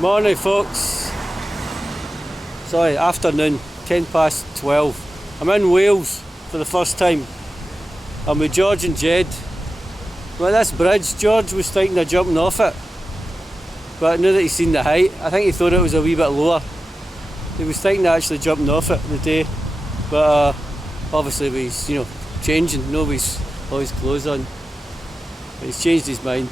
Morning folks, sorry, afternoon, 10 past 12. I'm in Wales for the first time. I'm with George and Jed. Well, this bridge, George was thinking of jumping off it, but now that he's seen the height, I think he thought it was a wee bit lower. He was thinking of actually jumping off it the day, but obviously he's, changing, nobody's all his clothes on. But he's changed his mind.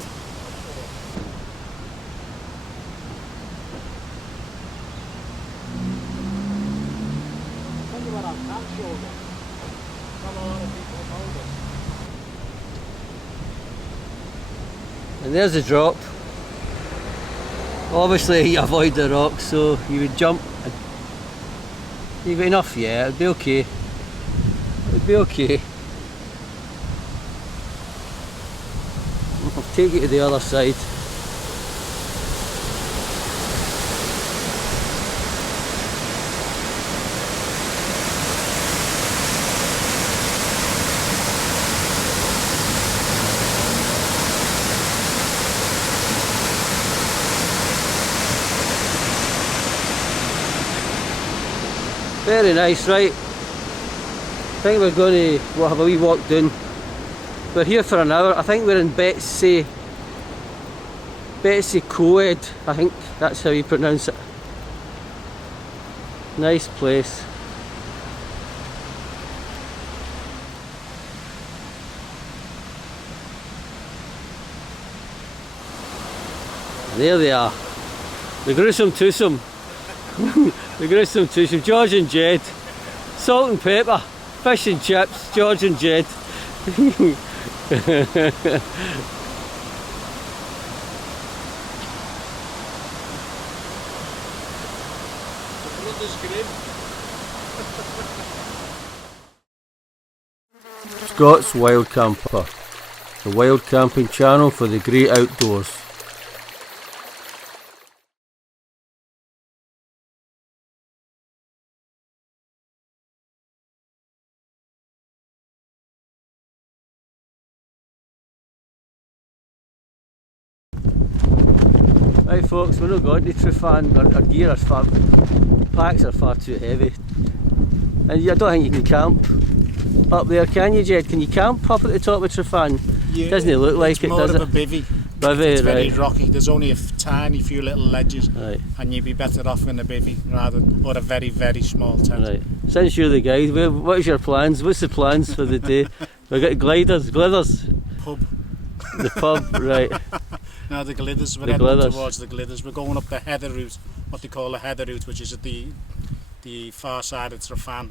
And there's the drop. Obviously you avoid the rocks, so you would jump. You've got enough, yeah, it'll be okay. It'll be okay. I'll take you to the other side. Very nice, right? I think we're going to have a wee walk down. We're here for an hour. I think we're in Betsy Coed. I think that's how you pronounce it. Nice place. There they are. The gruesome twosome. The gruesome twosome. George and Jed. Salt and pepper. Fish and chips. George and Jed. Scott's Wild Camper. The wild camping channel for the great outdoors. Right folks, we're not going to Trufan. Our gear is far, packs are far too heavy. And I don't think you can camp up there, can you, Jed? Can you camp up at the top of Trufan? Yeah, doesn't it look like it, does it? It's more of a bivvy. Bivvy, it's very right. rocky. There's only a tiny few little ledges, right. And you'd be better off in a bivvy or a very, very small tent. Right. Since you're the guide, what's your plans? What's the plans for the day? We've got Glyders. Pub. The pub, right. No, the Glyders. We're heading towards the Glyders. We're going up the heather route, what they call the heather route, which is at the far side of Trufan,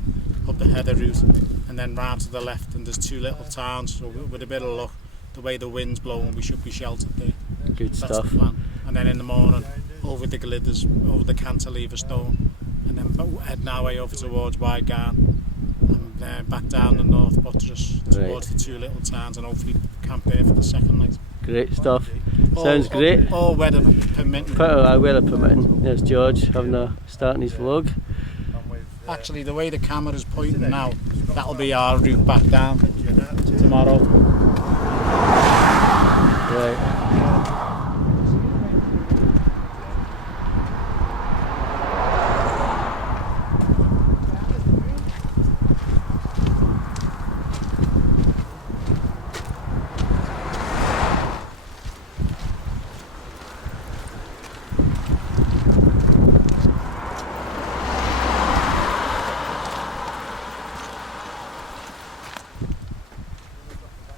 up the heather route, and then round to the left, and there's two little towns, so with a bit of luck, the way the wind's blowing, we should be sheltered there. Good That's stuff. The plan. And then in the morning, over the Glyders, over the Cantilever Stone, and then heading our way over towards Wygarn, and back down the North Buttress towards the two little towns, and hopefully camp there for the second night. Great stuff. Sounds great. All weather permitting. Weather permitting. There's George starting his vlog. Actually, the way the camera is pointing now, that'll be our route back down tomorrow. Right.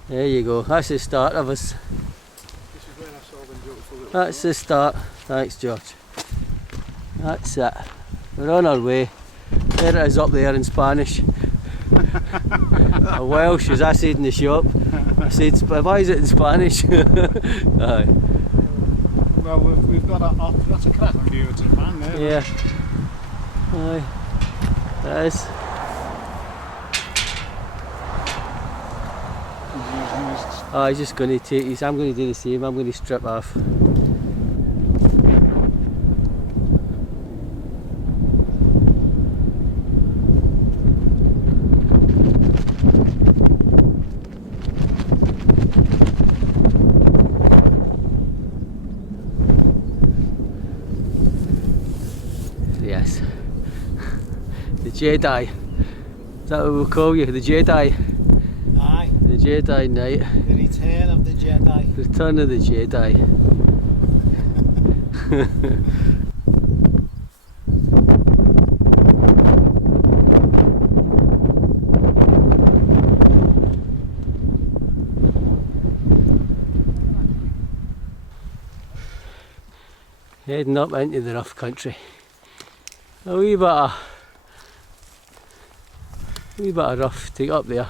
There you go, that's the start of us. This is where I saw them beautiful little That's the start. Thanks George. That's it. We're on our way. There it is up there in Spanish. A Welsh, as I said in the shop. I said, why is it in Spanish? Aye. Well, we've got that's a cracking view of Japan there. Yeah. Aye. That is. Oh, he's just going to take these. I'm going to do the same. I'm going to strip off. yes. The Jedi. Is that what we'll call you? The Jedi? Aye. The Jedi Knight. The return of the Jedi. Return of the Jedi. Heading up into the rough country. A wee bit of rough to get up there.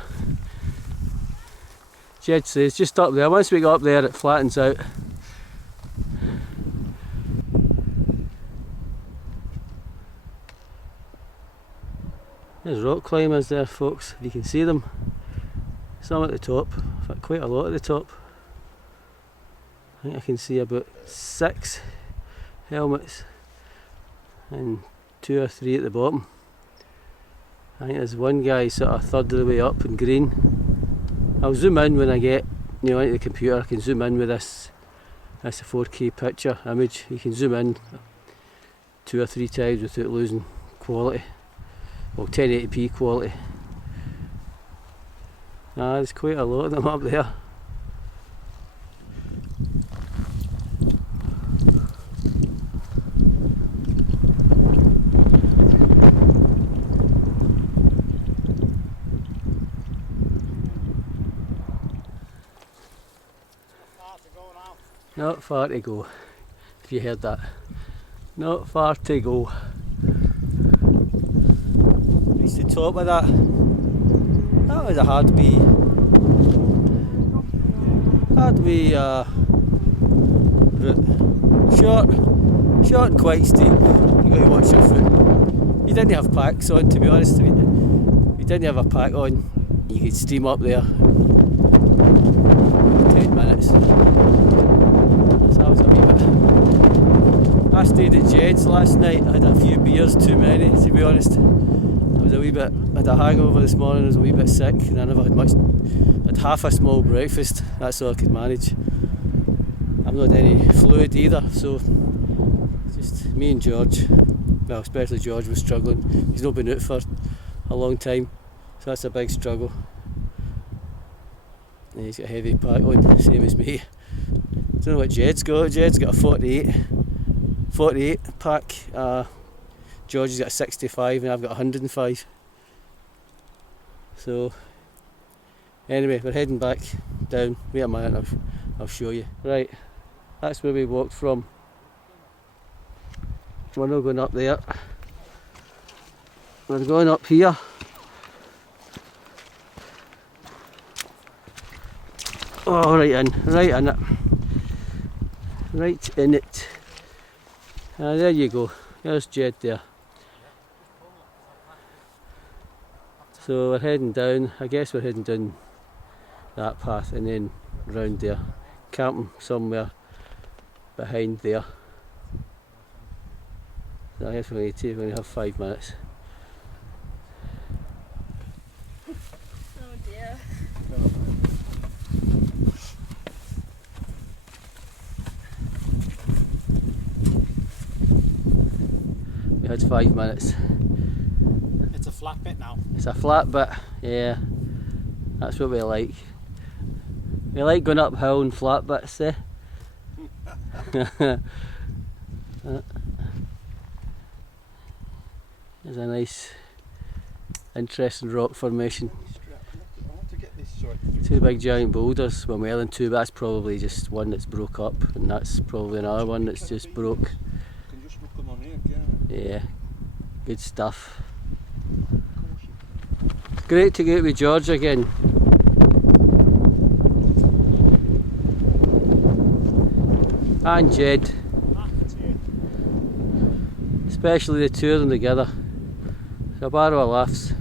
Jed says just up there. Once we get up there it flattens out. There's rock climbers there, folks, if you can see them. Some at the top, in fact quite a lot at the top. I think I can see about 6 helmets and 2 or 3 at the bottom. I think there's one guy sort of third of the way up in green. I'll zoom in when I get into the computer. I can zoom in with this. That's a 4K picture image. You can zoom in 2 or 3 times without losing quality. Well, 1080p quality. There's quite a lot of them up there. Not far to go, if you heard that. Not far to go. Reached the top of that. That was a hard wee route. Short and quite steep. You got to watch your foot. You didn't have packs on, to be honest. If you didn't have a pack on, you could steam up there. 10 minutes. That was a wee bit. I stayed at Jed's last night. I had a few beers, too many, to be honest. I was a wee bit. I had a hangover this morning. I was a wee bit sick, and I never had much. I had half a small breakfast. That's all I could manage. I'm not any fluid either, so just me and George. Well, especially George was struggling. He's not been out for a long time, so that's a big struggle. And he's got a heavy pack on, same as me. Don't know what Jed's got. Jed's got a 48 pack. George has got a 65 and I've got a 105. So anyway, we're heading back down. Wait a minute, I'll show you. Right, that's where we walked from. We're not going up there. We're going up here. Oh, right in it. Right in it. There you go. There's Jed there. So we're heading down. I guess we're heading down that path and then round there. Camping somewhere behind there. So I guess we're going to have 5 minutes. Oh dear. We had 5 minutes. It's a flat bit now. It's a flat bit, yeah. That's what we like. We like going uphill and flat bits, eh? There's a nice, interesting rock formation. Two big giant boulders. Well, more than two, but that's probably just one that's broke up, and that's probably another one that's just broke. Yeah, good stuff. It's great to get with George again. And Jed. Especially the two of them together. It's a barrel of laughs.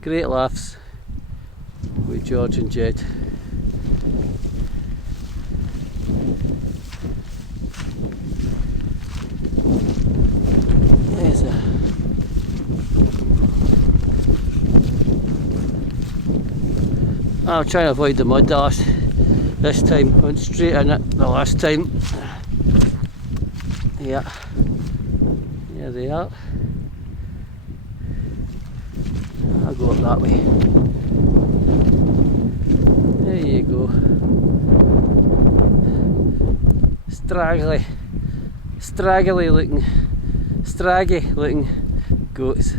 Great laughs with George and Jed. There's a I'll try and avoid the mud this time. Went straight in it the last time. Yeah. There they are. I'll go up that way. There you go. Straggly looking goats.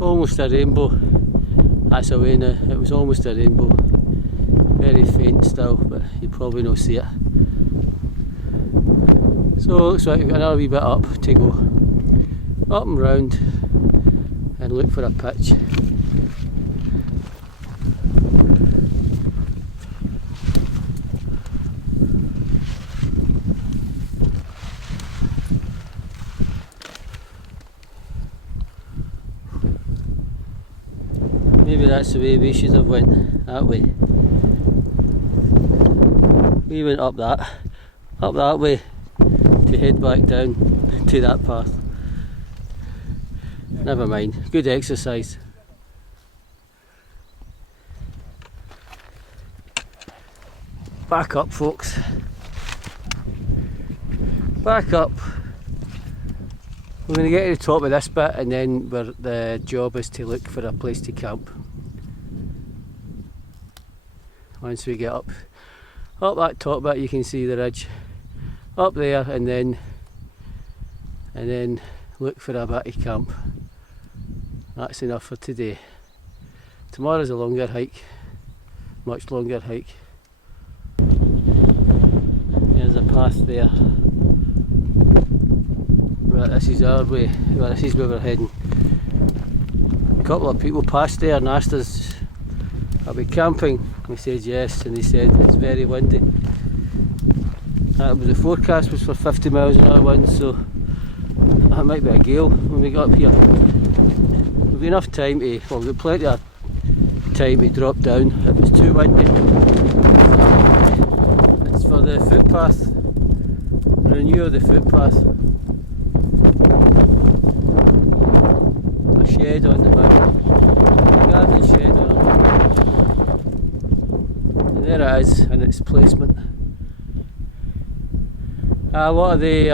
Almost a rainbow. That's away now. It was almost a rainbow. Very faint still, but you probably not see it. So it looks like we've got another wee bit up to go. Up and round and look for a pitch. Maybe that's the way we should have went, that way. We went up that way to head back down to that path. Never mind, good exercise. Back up, folks. Back up. We're going to get to the top of this bit and then the job is to look for a place to camp. Once we get up that top bit you can see the ridge. Up there and then look for a bit of camp. That's enough for today. Tomorrow's a longer hike, much longer hike. There's a path there. Right, this is our way, well, this is where we're heading. A couple of people passed there and asked us, are we camping? We said yes, and they said it's very windy. The forecast was for 50 miles an hour wind, so that might be a gale when we got up here. We've got enough time to, well, we've got plenty of time to drop down. It was too windy. It's for the footpath, renewal of the footpath. A shed on the mountain, a garden shed on the mountain. And there it is in its placement. A lot of the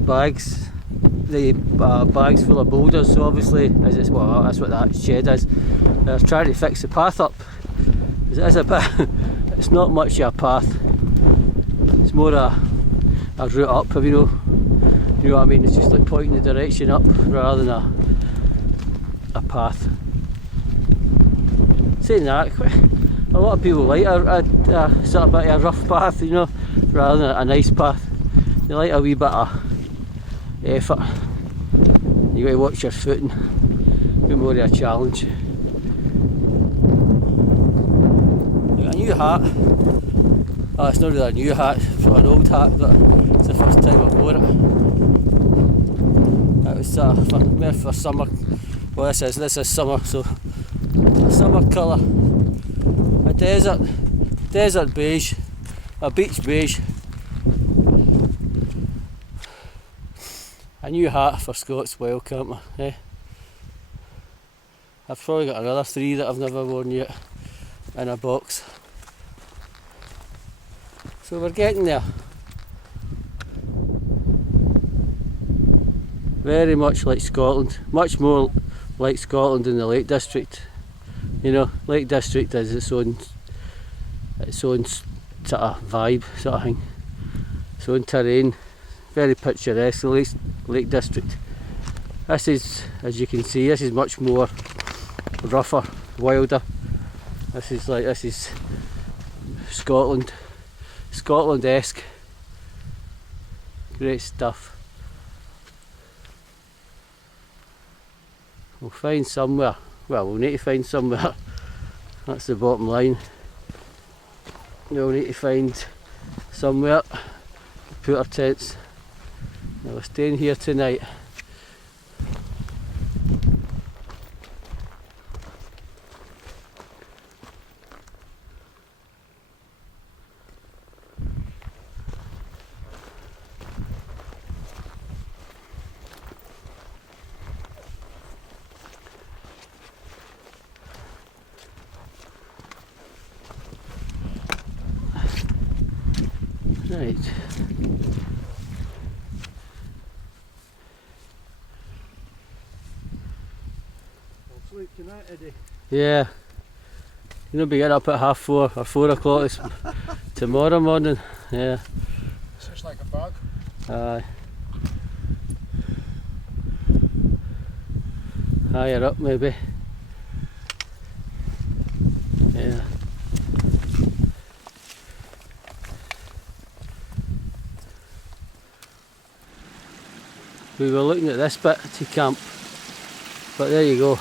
bags, bags full of boulders. So obviously, well, that's what that shed is. They're trying to fix the path up. It is a bit. It's not much of a path. It's more a route up, if you know what I mean. It's just like pointing the direction up rather than a path. Saying that, a lot of people like a sort of bit of a rough path, you know, rather than a nice path. They like a wee bit of effort. You got to watch your footing. A bit more of a challenge. A new hat. Oh, it's not really a new hat, it's an old hat, but it's the first time I wore it. It was more for summer. Well, this is summer, so a summer colour. A desert beige, a beach beige. A new hat for Scott's wild camper, eh? I've probably got another 3 that I've never worn yet in a box. So we're getting there. Very much like Scotland, much more like Scotland in the Lake District. You know, Lake District is its own sort of vibe, sort of thing. Its own terrain, very picturesque, the Lake District. This is, as you can see, this is much more rougher, wilder. This is Scotland. Scotland-esque. Great stuff. We'll find somewhere. Well, we'll need to find somewhere. That's the bottom line. We'll need to find somewhere to put our tents. Now we're staying here tonight. Right. Sleep tonight, Eddie. Yeah. You'll be getting up at 4:30 or 4 o'clock tomorrow morning. Yeah. It's just like a bug. Aye. Higher up maybe. Yeah. We were looking at this bit to camp, but there you go.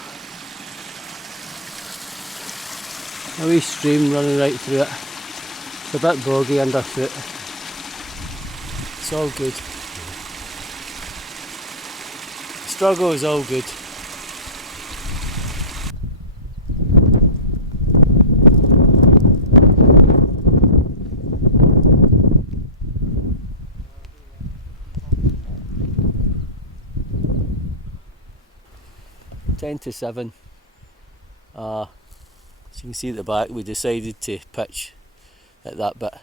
A wee stream running right through it. It's a bit boggy underfoot. It's all good. Struggle is all good. Ten to 7. As you can see at the back, we decided to pitch at that bit.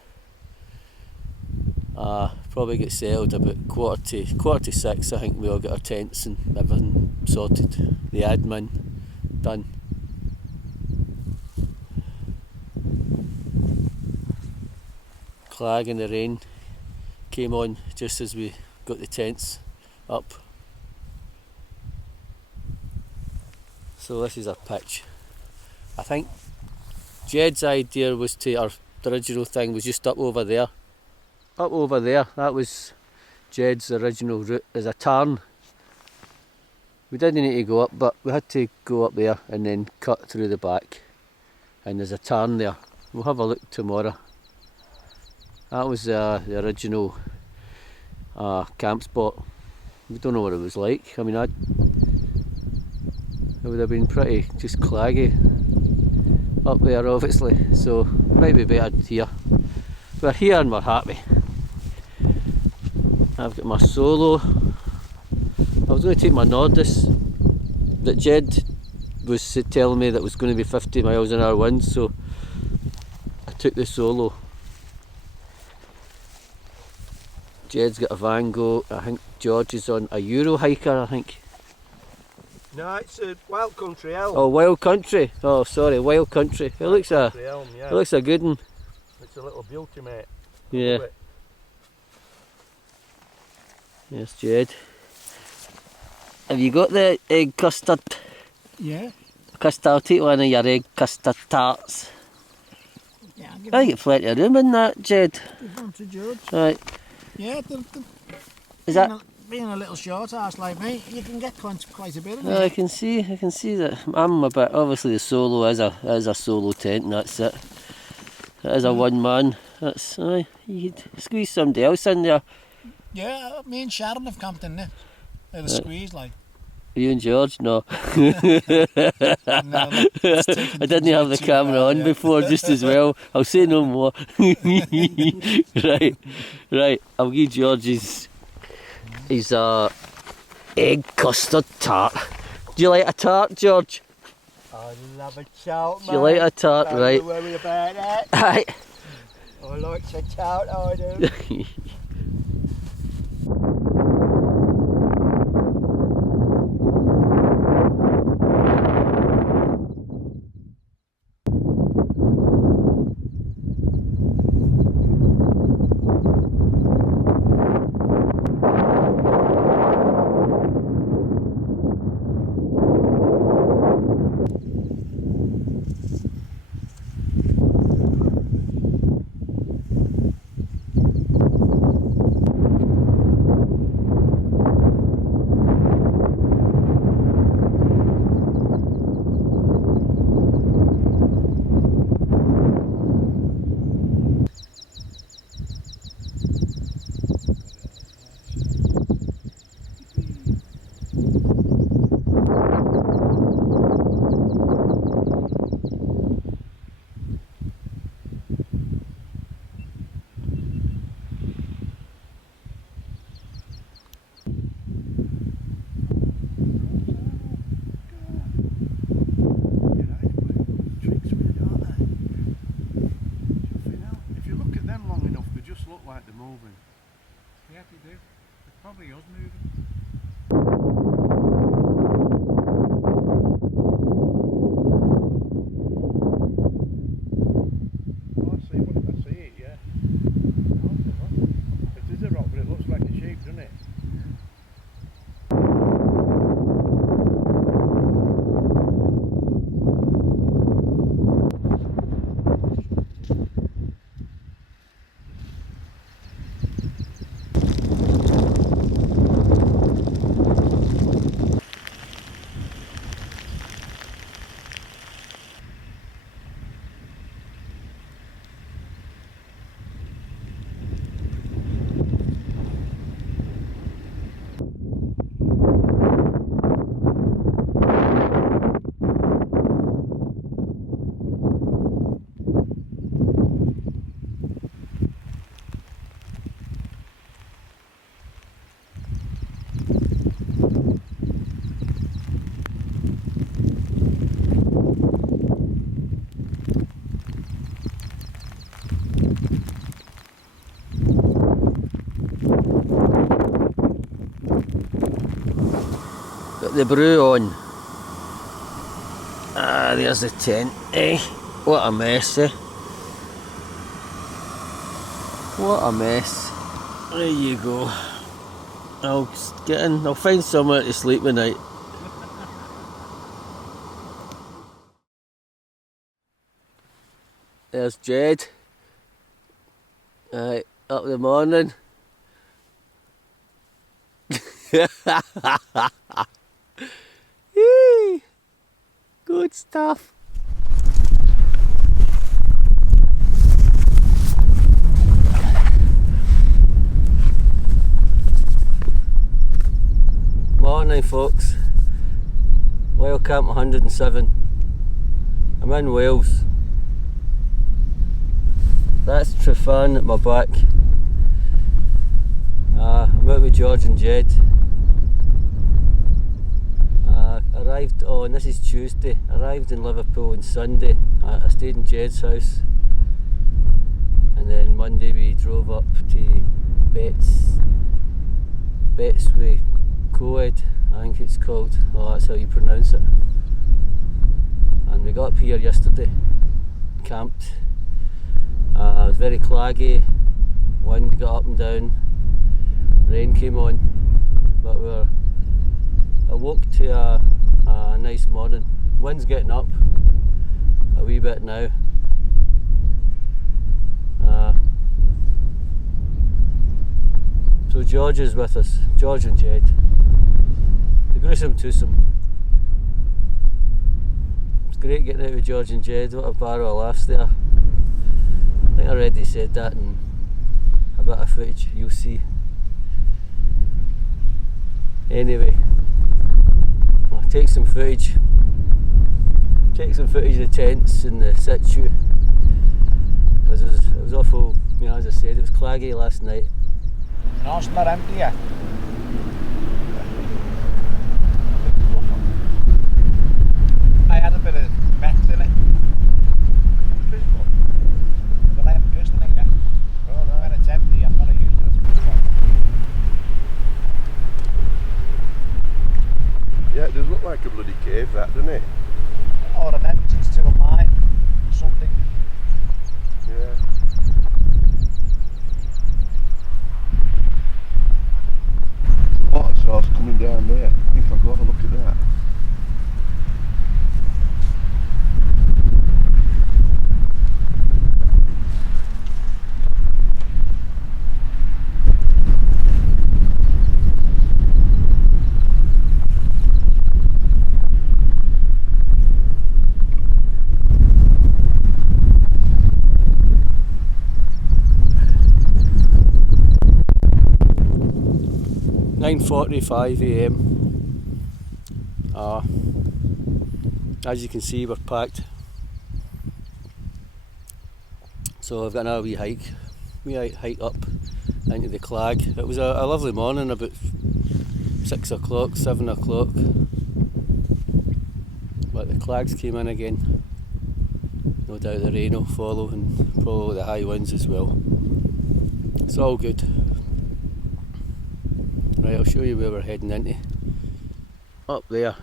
Probably get settled about quarter to 6. I think we all got our tents and everything sorted. The admin done. Clag and the rain came on just as we got the tents up. So this is our pitch. I think Jed's idea was the original thing was just up over there. Up over there, that was Jed's original route. There's a turn. We didn't need to go up, but we had to go up there and then cut through the back. And there's a turn there. We'll have a look tomorrow. That was the original camp spot. We don't know what it was like. I mean, it would have been pretty just claggy up there obviously, so maybe better here. We're here and we're happy. I've got my solo. I was going to take my Nordis, but Jed was telling me that it was going to be 50 miles an hour wind, so I took the solo. Jed's got a Van Gogh. I think George is on a Euro hiker, I think. No, it's a Wild Country Elm. Oh, Wild Country. Oh, sorry, Wild Country. It looks Country Elm, yeah. it looks a good one. It's a little beauty, mate. Yeah. Yes, Jed. Have you got the egg custard? Yeah. Custard, I'll take one of your egg custard tarts. Yeah, I get plenty of room in that, Jed. give one to George. Right. Yeah, Is that? being a little short ass like me, you can get quite a bit of it. No, I can see that. I'm a bit. Obviously, the solo is a solo tent, and that's it. It is a one man. That's you could squeeze somebody else in there. Yeah, me and Sharon have camped in there. They're the squeeze like. You and George? No. No, I didn't have the camera on before, just as well. I'll say no more. Right. I'll give George his egg custard tart. Do you like a tart, George? I love a chout, mate. Do you like a tart, right? Don't worry about that. Right. I like a chout, I do. moving. Yeah, they do. It's probably us moving. Oh, I see it, yeah. It is a rock, but it looks like a sheep, doesn't it? Got the brew on. Ah, there's the tent, eh? What a mess, eh? What a mess. There you go. I'll get in, I'll find somewhere to sleep tonight. There's Jed. Right, up in the morning. Yee! Good stuff. Morning folks. Wild Camp 107. I'm in Wales. That's Trefan at my back. I'm out with George and Jed. Arrived on, this is Tuesday, arrived in Liverpool on Sunday. I stayed in Jed's house, and then Monday we drove up to Betsway Coed, I think it's called. Oh, that's how you pronounce it. And we got up here yesterday, camped. It was very claggy, wind got up and down, rain came on, but I woke to a nice morning. Wind's getting up a wee bit now. So George is with us, George and Jed. The gruesome twosome. It's great getting out with George and Jed, what a barrel of laughs there. I think I already said that in a bit of footage, you'll see. Anyway, I'll take some footage. Take some footage of the tents and the situ. Because it was awful, you know, as I said, it was claggy last night. No, it's not empty yet. I had a bit of meth in it. Well, I haven't dressed in it yet. Oh, no. When it's empty, I'm going to use this. Yeah, it does look like a bloody cave, that, doesn't it? Or an entrance to a mine or something. Yeah. Water source coming down there. I think I'll go have a look at that. .45 AM. As you can see, we're packed. So I've got another wee hike up into the Clag. It was a lovely morning, about 6 o'clock, 7 o'clock. But the Clags came in again. No doubt the rain will follow, and probably the high winds as well. It's all good. Right, I'll show you where we're heading into. Up there,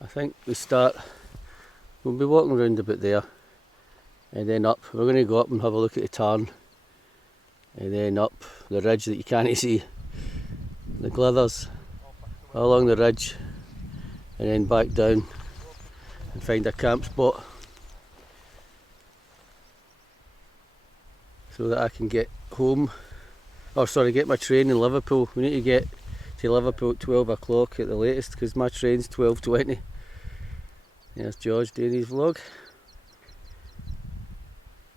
I think we'll be walking around about there, and then up. We're going to go up and have a look at the tarn, and then up the ridge that you can't see, the Glyders, along the ridge, and then back down and find a camp spot so that I can get home, or sorry, get my train in Liverpool. We need to get to Liverpool at 12 o'clock at the latest because my train's 12:20. There's George doing his vlog.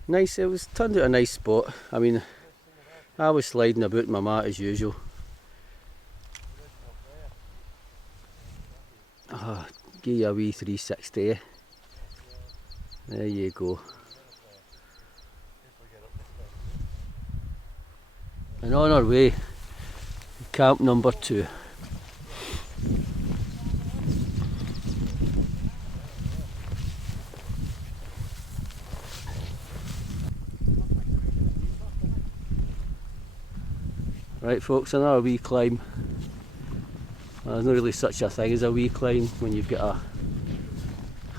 Nice, it was turned out a nice spot. I mean, I was sliding about my mat as usual. Give you a wee 360. There you go. And on our way, camp number 2. Right folks, another wee climb. Well, there's not really such a thing as a wee climb when you've got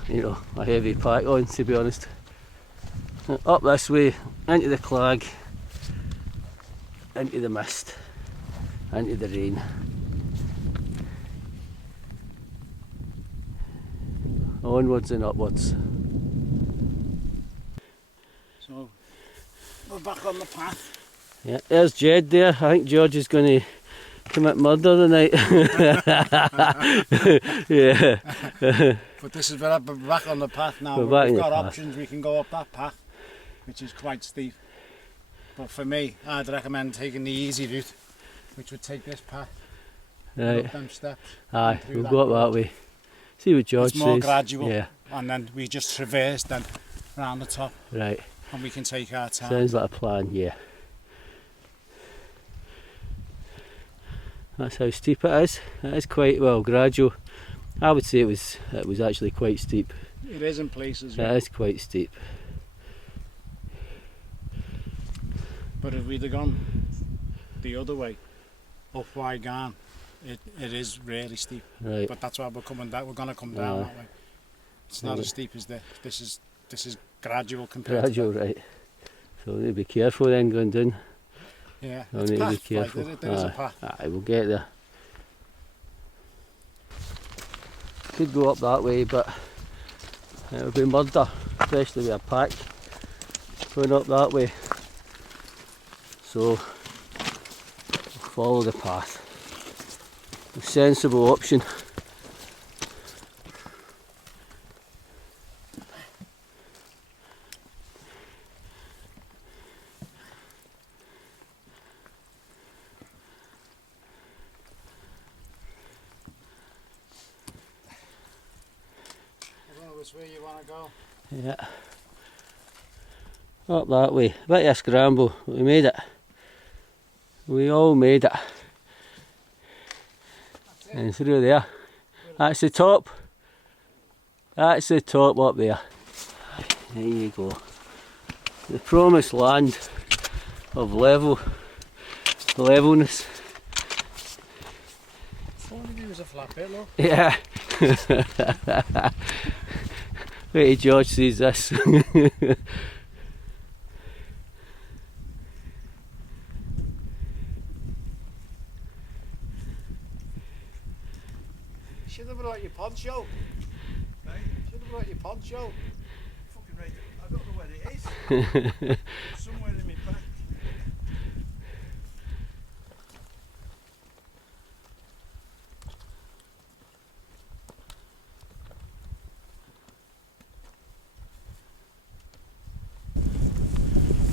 a heavy pack on, to be honest. Up this way, into the clag, into the mist, into the rain. Onwards and upwards. So we're back on the path. Yeah, there's Jed there. I think George is going to commit murder tonight. Yeah. But this is where we're back on the path now. We've got options. We can go up that path, which is quite steep. But for me, I'd recommend taking the easy route, which would take this path. Right. Up them steps. Aye, we'll go up that way. See what George says. It's more gradual. Yeah. And then we just traverse then round the top. Right. And we can take our time. Sounds like a plan, yeah. That's how steep it is. It is quite, well, gradual. I would say it was actually quite steep. It is in places. It is quite steep. But if we'd have gone the other way, up Wygarn, it is really steep. Right. But that's why we're coming down. We're going to come down that way. It's not as steep as this. This is gradual compared gradual, to that. right. So we need to be careful then going down. Yeah, We it's need to be path, careful. like, there is a path. Aye, we'll get there. Could go up that way, but it would be murder, especially with a pack going up that way. So we'll follow the path. A sensible option. Which way you want to go? Yeah. Up that way. Bit of a scramble. We made it. We all made it. And through there. That's the top. That's the top up there. There you go. The promised land of levelness. All we do is a flat bit, look. Yeah. Wait till George sees this. Should have brought your poncho. Hey? Should have brought your poncho. Fucking right. I don't know where it is. Somewhere in my pack.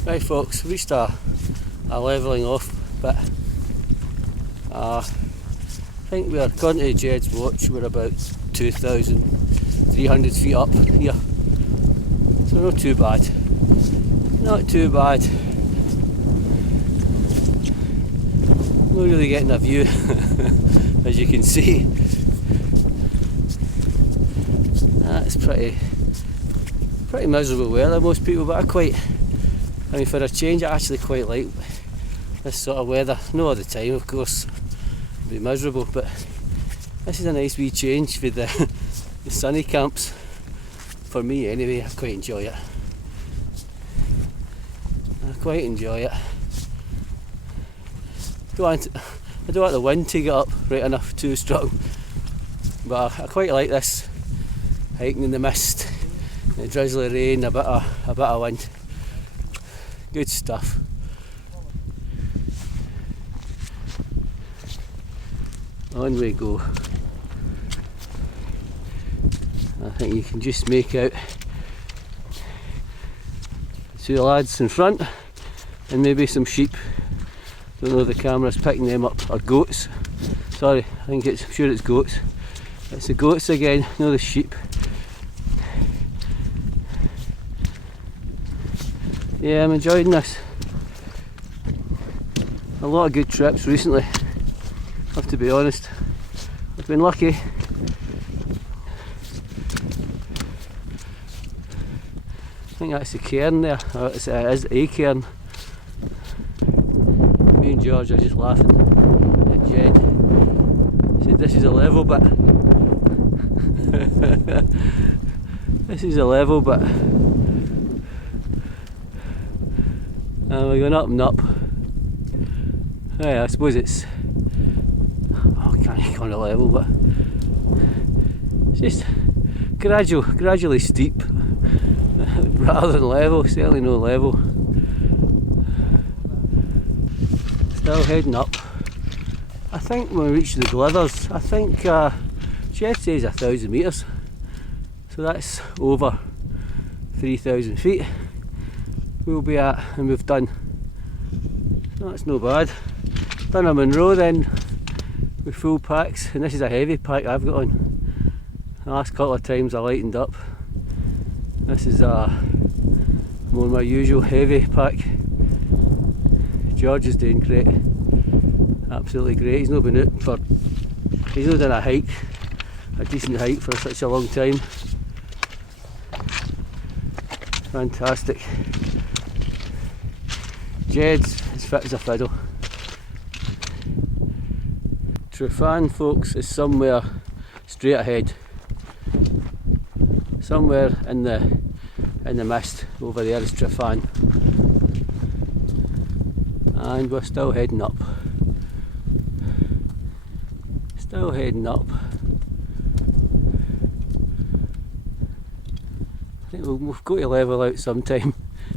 Right folks, reached a levelling off bit. I think we're, according to Jed's watch, we're about 2,300 feet up here. So not too bad. Not too bad. Not really getting a view, as you can see. That's pretty miserable weather, most people, but I quite I mean, for a change, I actually quite like this sort of weather. Not all the time, of course, it'd be miserable, but this is a nice wee change for the, the sunny camps. For me anyway, I quite enjoy it. I quite enjoy it. I don't want the wind to get up right enough, too strong. But I quite like this, hiking in the mist, the drizzly rain, a bit of wind. Good stuff. On we go. I think you can just make out two lads in front and maybe some sheep. Don't know if the camera's picking them up, or goats. Sorry, I'm sure it's goats. It's the goats again, no the sheep. Yeah, I'm enjoying this. A lot of good trips recently, have to be honest. I've been lucky. I think that's the cairn there, or it is a cairn. Me and George are just laughing at Jed. He said this is a level bit. This is a level bit. And we're going up and up. Yeah, I suppose it's, oh, I can't call it a level, but it's just gradually steep rather than level. Certainly no level. Still heading up. I think when we reach the Glyders, I think Jed says 1,000 metres, so that's over 3,000 feet we'll be at, and we've done. So that's no bad. Done a Monroe then with full packs, and this is a heavy pack I've got on. The last couple of times I lightened up. This is more my usual heavy pack. George is doing great, absolutely great. He's not been out for, he's not done a hike, a decent hike for such a long time. Fantastic. Jed's as fit as a fiddle. Trefan, folks, is somewhere straight ahead. Somewhere in the mist over there is Trefan. And we're still heading up. Still heading up. I think we'll go to level out sometime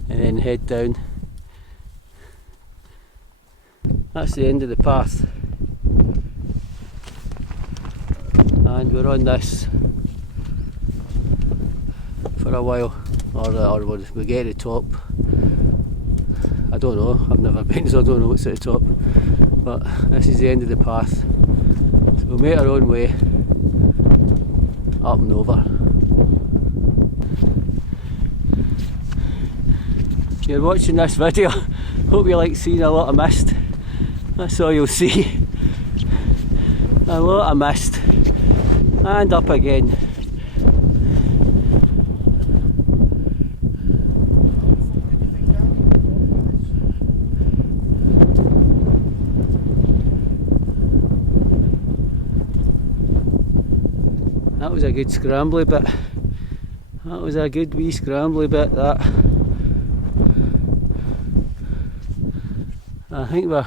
and then head down. That's the end of the path. And we're on this for a while, or we get to the top. I don't know, I've never been, so I don't know what's at the top, but this is the end of the path, so we'll make our own way up and over. If you're watching this video, hope you like seeing a lot of mist. That's all you'll see. A lot of mist. And up again. That was a good scrambly bit. That was a good wee scrambly bit, that. I think we're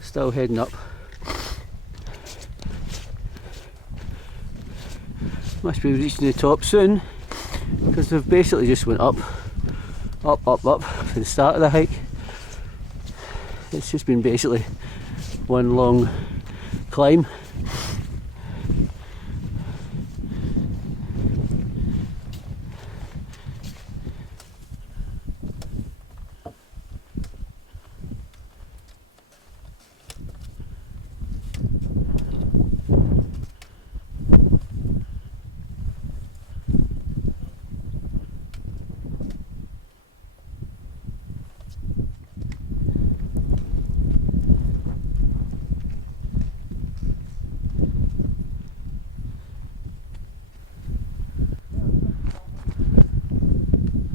still heading up. Must be reaching the top soon, because we've basically just went up for the start of the hike. It's just been basically one long climb.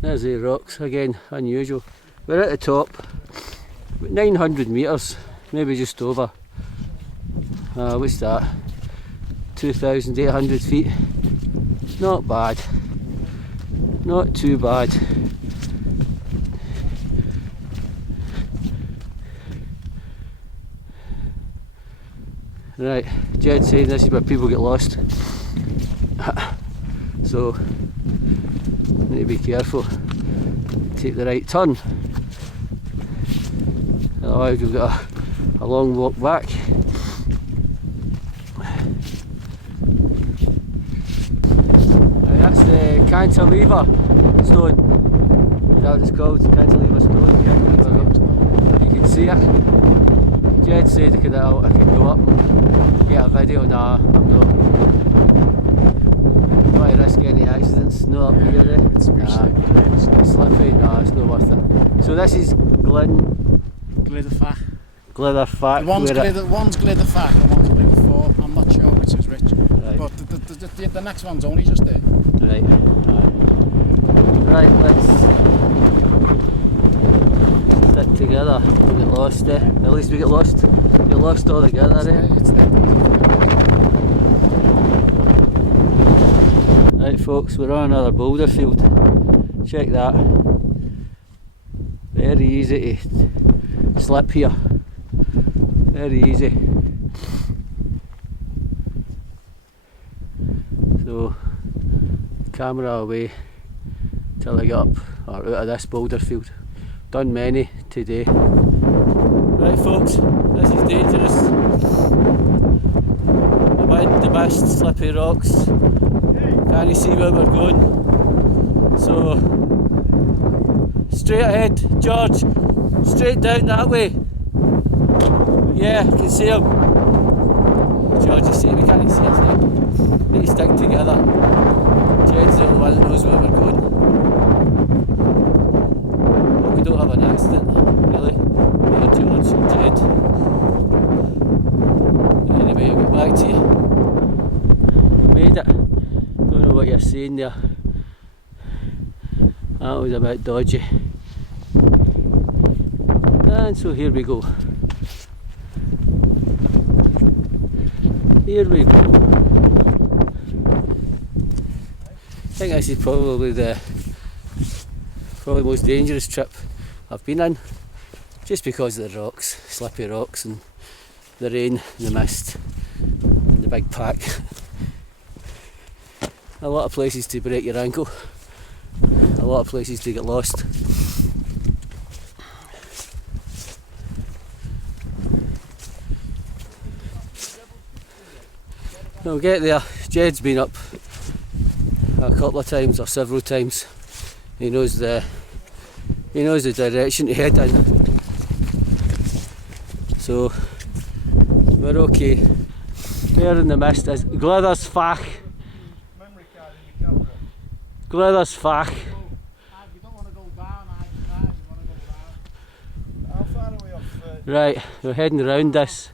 There's the rocks again, unusual. We're at the top, 900 metres, maybe just over. What's that? 2,800 feet. Not bad. Not too bad. Right, Jed's saying this is where people get lost. So, need to be careful. Take the right turn. Otherwise we've got a long walk back. Right, that's the cantilever stone. Is that what it's called? Cantilever stone? Cantilever. You can see it. Jed said I could go up and get a video. Nah, I'm not. Why risk any accidents? No up here, eh? It's slippery. Nah, it's not worth it. So this is Glyders. Glyders. One's Glyders and one's Glyders. I'm not sure which is which. Right. But the next one's only just there. Right. Right, let's stick together. We get lost, eh? At least we get lost. Get lost all together, eh? It's that easy. Right folks, we're on another boulder field. Check that. Very easy to slip here. Very easy. So, camera away till I get up or out of this boulder field. Done many today. Right folks, this is dangerous. The wind, the mist, slippy rocks. Can't you see where we're going? So, straight ahead, George. Straight down that way. Yeah, you can see him. George is saying we can't see us now. We need to stick together. Jed's the only one that knows where we're going. Hope we don't have an accident, really. Me or George and Jed. Anyway, I'll get back to you. We made it. Don't know what you're saying there. That was a bit dodgy. And so here we go. Here we go. I think this is probably the most dangerous trip I've been in, just because of the rocks, slippy rocks and the rain and the mist and the big pack. A lot of places to break your ankle, a lot of places to get lost. We'll get there. Jed's been up a couple of times or several times. He knows the direction to head in. So we're okay. There in the mist is Glyders. Glyders. You don't want to go down, you want to go down. How far are we off? Right, we're heading around this.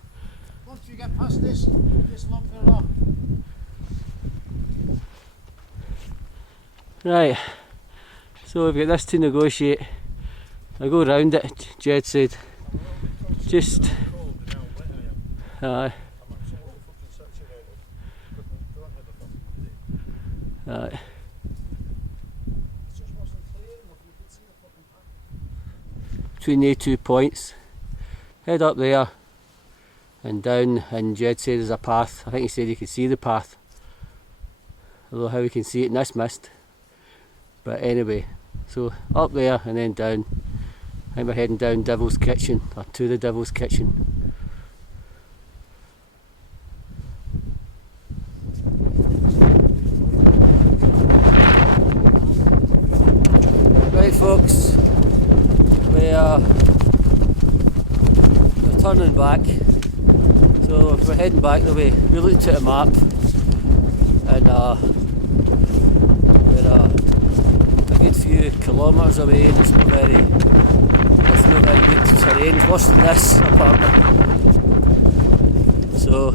Once you get past this lump of rock. Right, so we've got this to negotiate. I'll go round it, Jed said. Just... Aye. Aye. Between the 2 points. Head up there and down, and Jed said there's a path. I think he said you could see the path. Although how we can see it in this mist. But anyway, so up there and then down. I think we're heading down Devil's Kitchen, or to the Devil's Kitchen. Right folks, we're turning back. So we're heading back the way. We looked at a map and we're a good few kilometres away, and it's not very good terrain. It's worse than this apparently. So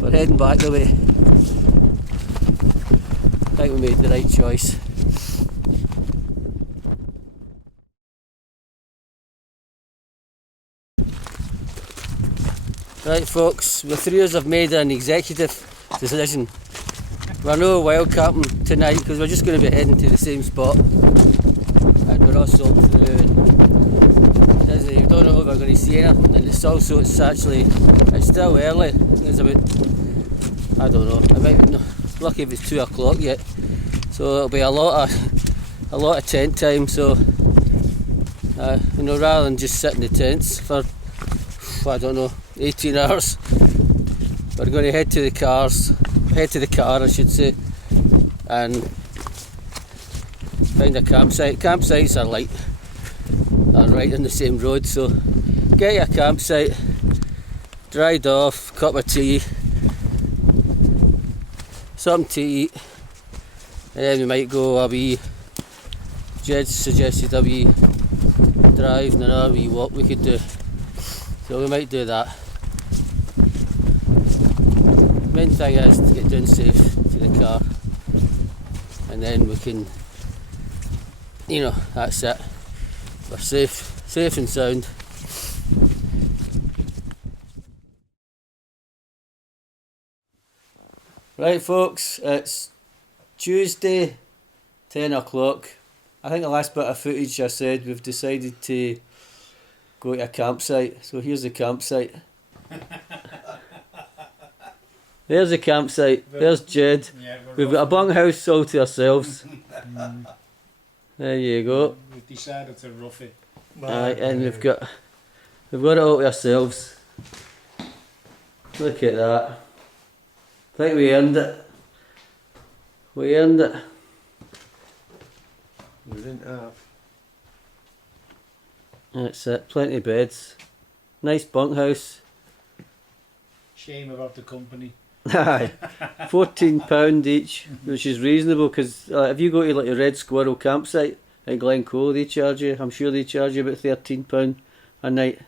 we're heading back the way. I think we made the right choice. Right folks, the three of us have made an executive decision. We're no wild camping tonight because we're just going to be heading to the same spot. And we're all soaked through and we don't know if we're going to see anything. And it's still still early. It's about, I don't know, I might be lucky if it's 2 o'clock yet. So it'll be a lot of tent time, so you know, rather than just sit in the tents for, I don't know, 18 hours, we're going to head to the car I should say, and find a campsite. Campsites are right on the same road, so get your campsite, dried off, cup of tea, something to eat, and then we might go a wee, Jed suggested a wee drive and another wee walk we could do, so we might do that. Main thing is to get down safe to the car, and then we can, you know, that's it, we're safe and sound. Right folks, it's Tuesday, 10 o'clock. I think the last bit of footage I said we've decided to go to a campsite, so here's the campsite. There's the campsite, there's Jed. Yeah, we've got a bunkhouse all to ourselves. There you go. We've decided to rough it. Aye, and we've got it all to ourselves. Look at that. I think we earned it. We earned it. We didn't have. That's it, plenty of beds. Nice bunkhouse. Shame about the company. Aye, £14 each, which is reasonable because if you go to like a Red Squirrel campsite in Glencoe, I'm sure they charge you about £13 a night.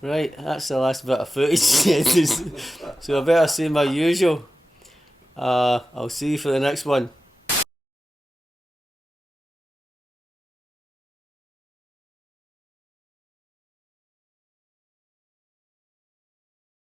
Right, that's the last bit of footage. So I better say my usual. I'll see you for the next one.